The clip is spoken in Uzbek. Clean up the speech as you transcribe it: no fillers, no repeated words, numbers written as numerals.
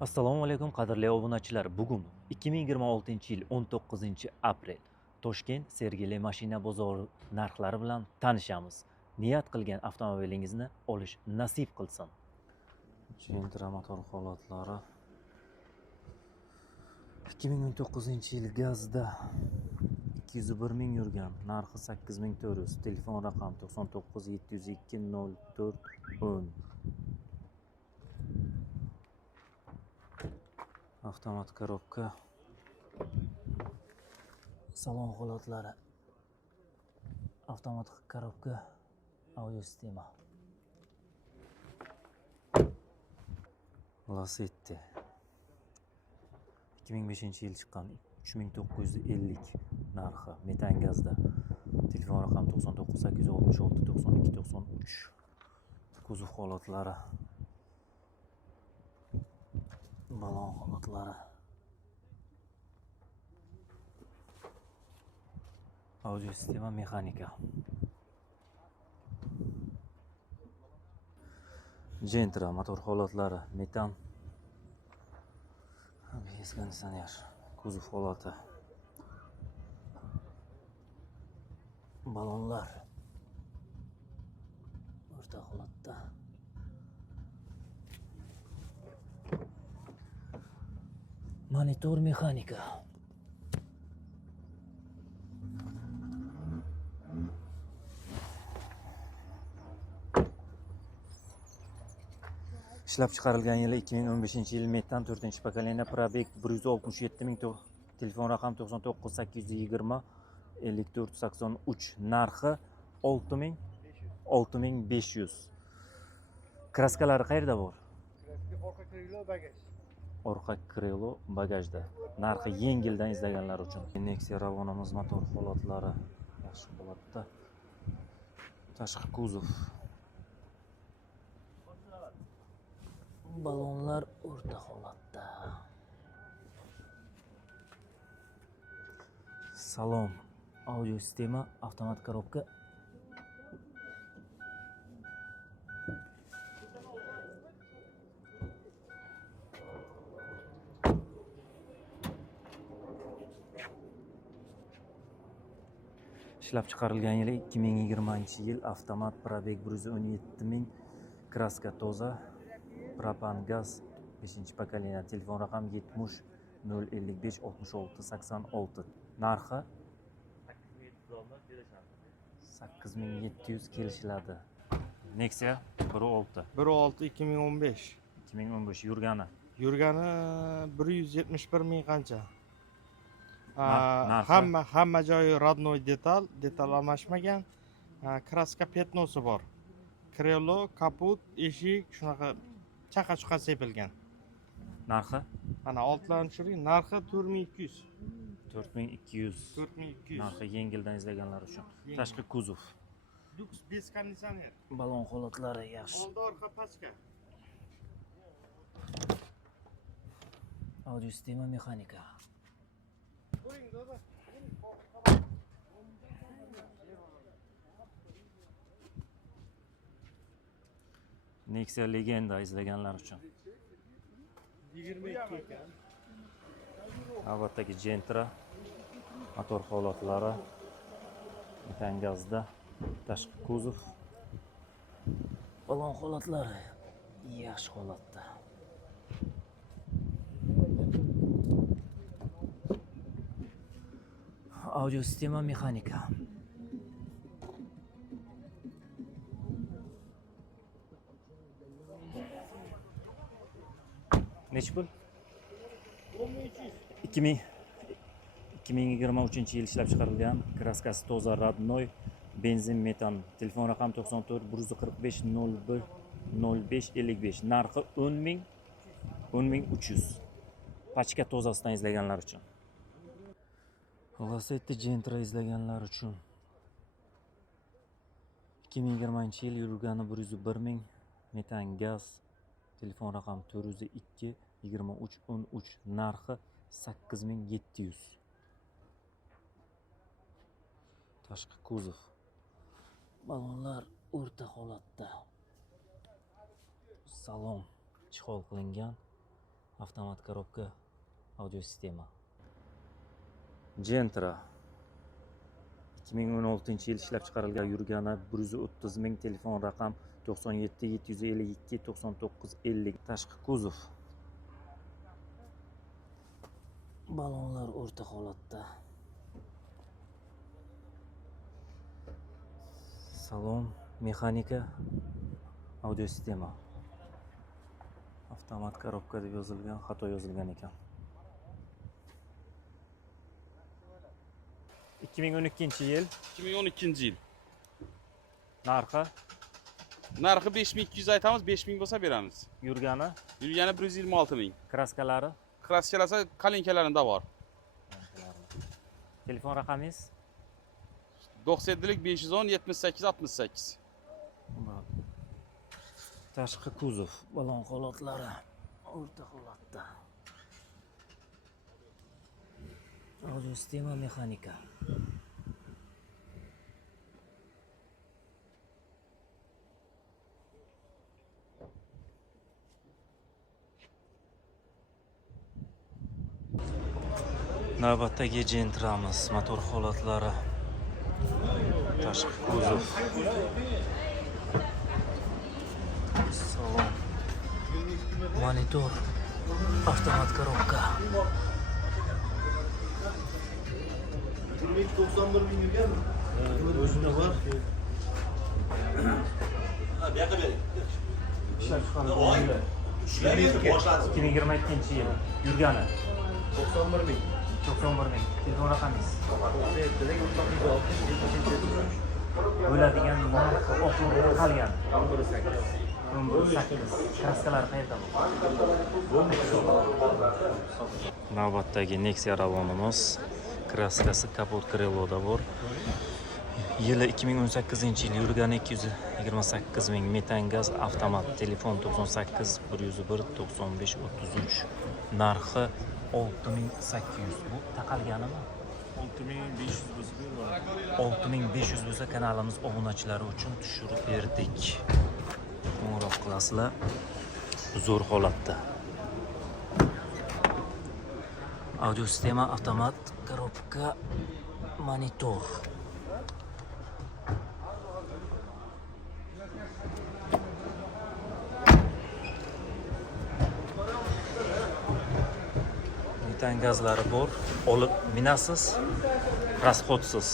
Assalomu alaykum qadrli obunachilar. Bugun 2026-yil 19-aprel Toshkent Sergeli mashina bozori narxlari bilan tanishamiz. Niyat qilgan avtomobilingizni olish nasib qilsin. Gentra motor holatlari 2019-yil gazda 201 ming yurgan, narxi 8400, telefon raqam 99 702 04 10. Avtomat korobka, salon holatlari, avtomat korobka, audio sistema. Lasetti 2005-yil chiqqan 3950 narxi, metan gazda, telefon raqam 99 866 92 93. Kuzov holatlari, balon holatlari, audio sistema mexanika. Gentra motor holatlari, metan, ABS konditsioner, kuzov holati, balonlar o'rta holatda, monitor mexanika. Ishlab chiqarilgan yili 2015-yil metan 4-pokoleniya, probeg 167 ming, telefon raqam 99 820 54 83, narxi 6500. Kraskalari qayerda bor? Orqa krilo bagaj. Orqa krilo bagajda. Narxi yengildan izlaganlar uchun. Nexia Ravonimiz motor holatlari yaxshi holatda. Tashqi kuzov, balonlar o'rta holatda. Salon, audio sistema, avtomat korobka. Ishlab chiqarilgan yili 2020-yil, avtomat, probeg 117 ming, kraska toza, propan gaz 5-pokoleniya, telefon raqam 70 055 66 86, narxi 8700 kelishiladi. Nexia 1.6 1.6 2015. 2015 yurgani. Yurgani 171 ming qancha. Narxi? Hamma joyi родной detal almashmagan. Kraska petnosi bor. Krilo, kaput, eshik shunaqa chaqa-chuqa sepilgan. Narxi? Mana altlarni tushiring, narxi 4200. 4200. 4200. Narxi yengildan izlaganlar uchun. Tashqi kuzov, Lux bez konditsioner. balon holatlari yaxshi. Oldi orqa pachka. Audio sistema mexanika. Qo'ying dada. Nexia Legenda izlaganlar uchun. 22 ekan. Navbatdagi Gentra motor holatlari, metan gazda, tashqi kuzov, balon holatlari yaxshi holatda. Audio sistema mexanika. Nechi pul? 2023-yil ishlab chiqarilgan, kraskasi toza, родной, benzin, metan, telefon raqam 94 145 01 05 55, narxi 10.300. Pachka tozasidan izlaganlar uchun. Lasetti Gentra izlaganlar uchun 2020-yil yurgani 101 ming, metan gaz, telefon raqam 402 23 13, narxi 8700. Tashqi kuzov, balonlar o'rta holatda. Salon chihol qilingan, Avtomat korobka, audio sistema. Gentra 2016 yil ishlab chiqarilgan, yurgani 130 ming, telefon raqam 97 752 99 50. Tashqi kuzov. Balonlar o'rta holatda. Salon mexanika, audio sistema. Avtomat korobka deb yozilgan, xato yozilgan ekan. 2012 yil 2012 yil. narxi, Narxi 5200 aytamiz, 5000 bo'lsa beramiz. yurgani, Yurgani 126 ming. kraskalari, Kraskalasa kalinkalarida bor. telefon raqamingiz 97lik 510 78 68. Tashqi kuzov, balon holatlari o'rta holatda. Audio sistema mexanika. Navbatdagi Gentramiz, motor holatlari. Tashqi kuzov. Salon. Monitor. Avtomat korobka. 91 ming yurgan. O'zida bor. Ishlab chiqarilgan. 2022 yil yurgani 91 ming. 91 ming. Telefon raqamingiz. Bo'ladigan narxi o'qilib qolgan. 8. Kraskalar qayerda bu? Navbatdagi Nexia Ravonimiz. Kraskasi kapot krelloda bor. Yili 2018 yil, yurgani 228 ming. Metan gaz, avtomat, telefon 98 101 95 33. Narxi 6800. Bu taqalganimi? 6500 bo'lsa beradi. 6500 bo'lsa kanalimiz obunachilari uchun tushirib berdik. Qo'ng'iroq qilasizlar. Zo'r holatda. Audio sistema, avtomat korobka, monitor. Metan gazlari bor. Olib minasiz, rasxodsiz.